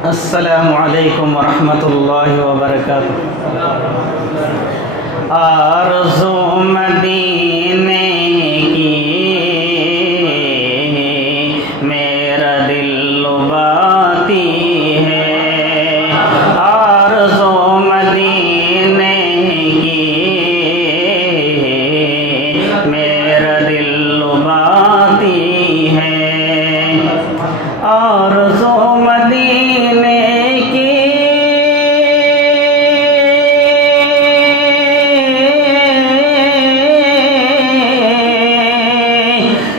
अस्सलामु अलैकुम वरहमतुल्लाहि वबरकातुह। आरज़ू मदीने की मेरा दिल लुभाती है, आरज़ू मदीने की मेरा दिल लुभाती है, आरज़ू मदीने की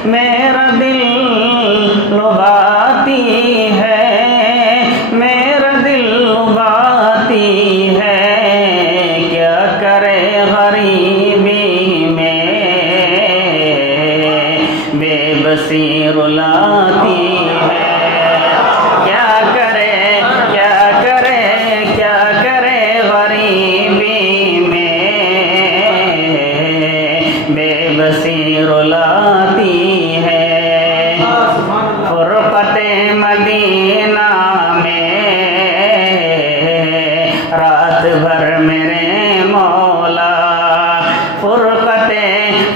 मेरा दिल लुभाती है, मेरा दिल लुभाती है। क्या करे गरीबी में बेबसी रुलाती है, क्या करे क्या करे क्या करे गरीबी में बेबसी रुलाती है। फुरक़ते मदीना में रात भर मेरे मौला, फुरक़ते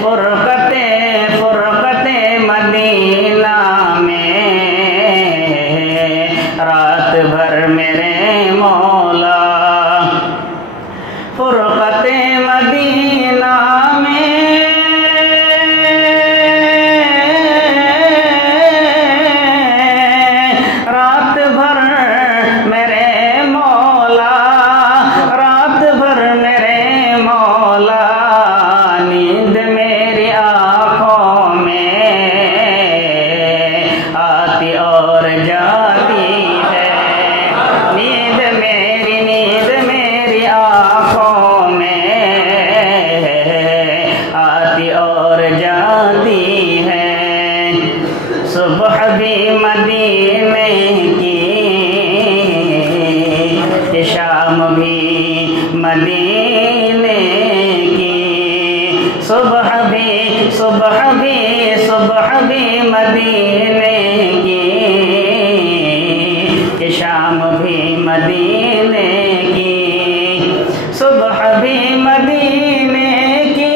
फुरक़ते फुरक़ते मदीना में रात भर मेरे मौला, फुरक़ते मदीना में रात भर मेरे मौला, रात भर मेरे मौला। नींद मेरी आँखों में आती और जाती है, नींद मेरी आँखों में आती और जाती है। सुबह भी मदीने की, शाम भी मदीने की, सुबह भी सुबह भी सुबह भी मदीने की, शाम भी मदीने की, सुबह भी मदीने की,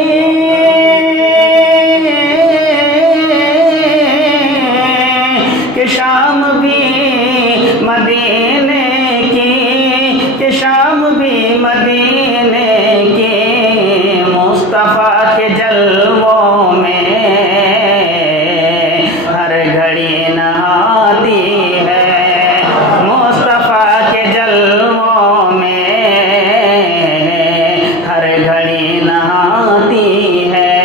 शाम भी मदीने की, शाम भी मदीने की। मुस्तफ़ा के जलवों में हर घड़ी नहाती है, मुस्तफ़ा के जलवों में हर घड़ी नहाती है।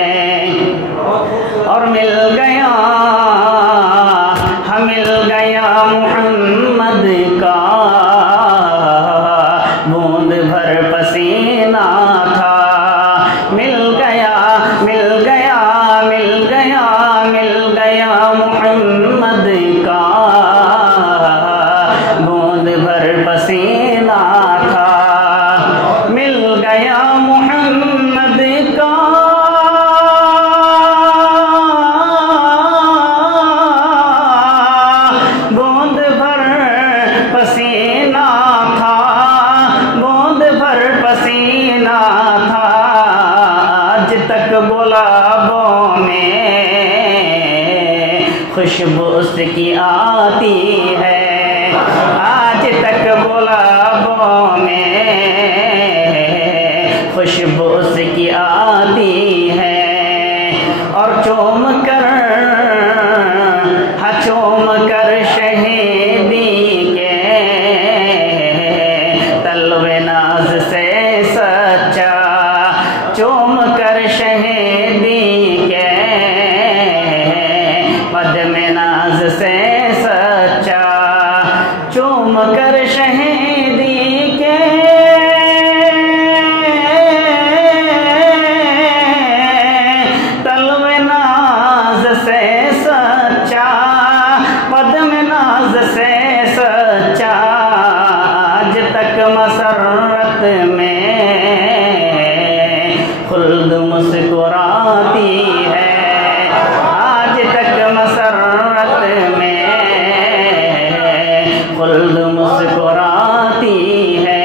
और मिल गया मुहम्मद का बूंद भर पसीना था, मिल गया मिल गया मिल गया मिल गया मुहम्मद का बूंद भर पसीना था, मिल गया मुहम्मद का बूंद भर पसीना था, बूंद भर पसीना था। आज तक गुलाबों में खुशबू उसकी आती है, आज तक गुलाबों में खुशबू उसकी आती है। और चूम कर शहीदी के तलवे नाज से सच्चा, चूम कर शहीदी के पद में नाज से सच्चा। खुल्द मुस्कुराती है।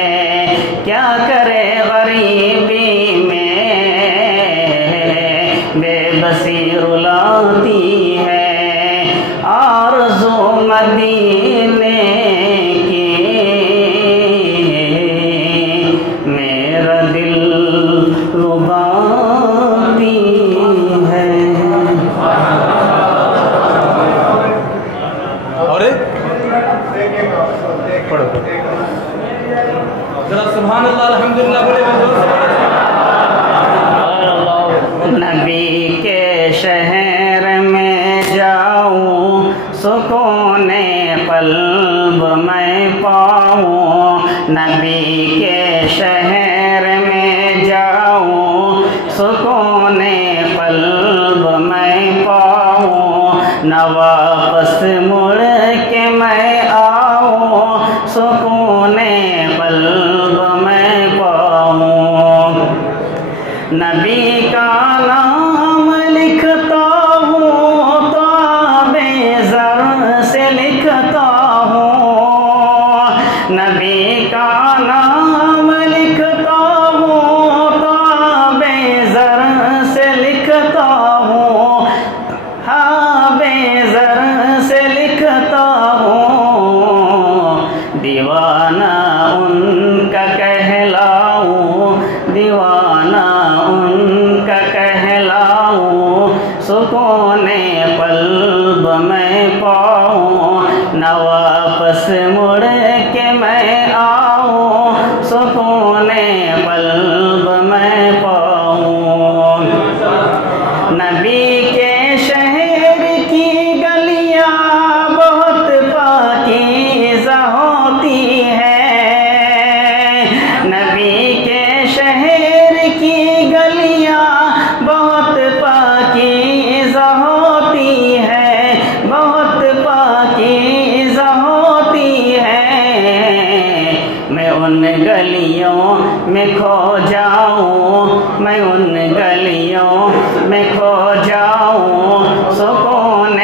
क्या करे गरीबी में बेबसी रुलाती है। आरज़ू मदीने की मेरा दिल रुबाती है। और पढ़ो जरा सुभान अल्लाह अल्हम्दुलिल्लाह बोले। नबी के शहर में जाऊं सुकून क़ल्ब मैं पाऊं। नबी के शहर में जाऊं सुकून क़ल्ब मैं पाऊं। न वापस मुड़ के मैं आऊं सुकून क़ल्ब मैं पाऊं। नबी का नाम लिखता हूँ ताबे ज़र से लिखता हूँ। नबी का नाम लिखता हूँ ताबे ज़र से लिखता हूँ। हाँ बेज़र से लिखता हूँ। दीवाना उनका कहलाऊँ दीवाना उनका कहलाऊँ। सुकून क़ल्ब मैं पाऊँ न वापस मुड़ के मैं आऊँ सुकून क़ल्ब मैं पाऊँ। नबी के शहर की गलियाँ बहुत पाकीज़ा होती है। नबी के शहर की गलियाँ बहुत पाकीज़ा होती है। बहुत पाकीज़ा होती है। मैं उन गलियों में खो जाऊं मैं उन गलियों में खो जाऊं सुकून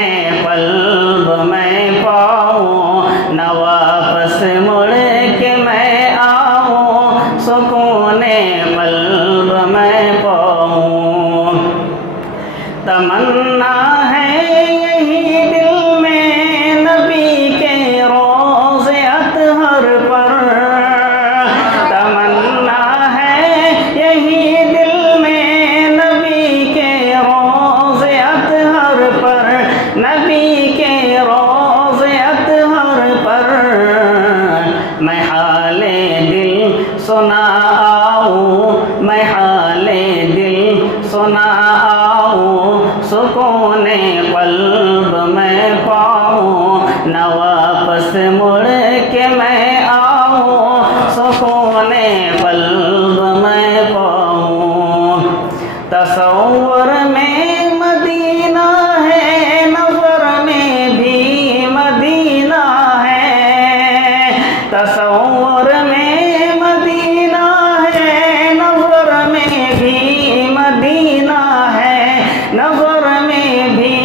क़ल्ब मैं पाऊं। न वापस मुड़ के मैं आऊं सुकून क़ल्ब मैं पाऊं। तमन्ना है यही दिल में नबी के रोज़े अतहर पर। तमन्ना है यही दिल में नबी के रोज़े अतहर पर। नबी के रोज़े अतहर पर मैं हाले दिल सुना आऊँ। मैं हाले दिल सुना आऊँ सुकून क़ल्ब मैं पाऊँ। न वापस मुड़ के मैं आऊँ सुकून क़ल्ब मैं पाऊँ। तसव्वुर में मदीना है नज़र में भी मदीना है। तसव्वुर में मदीना है नज़र में भी मदीना है। नज़र में भी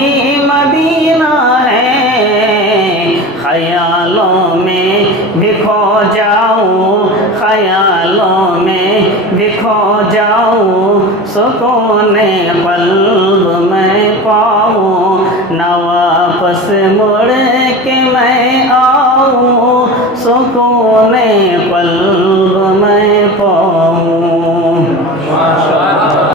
मदीना है। ख़यालों में भी खो जाऊं ख़यालों में भी खो जाऊं सुकून क़ल्ब मैं पाऊं। न वापस मुड़ के मैं आऊं सुकून क़ल्ब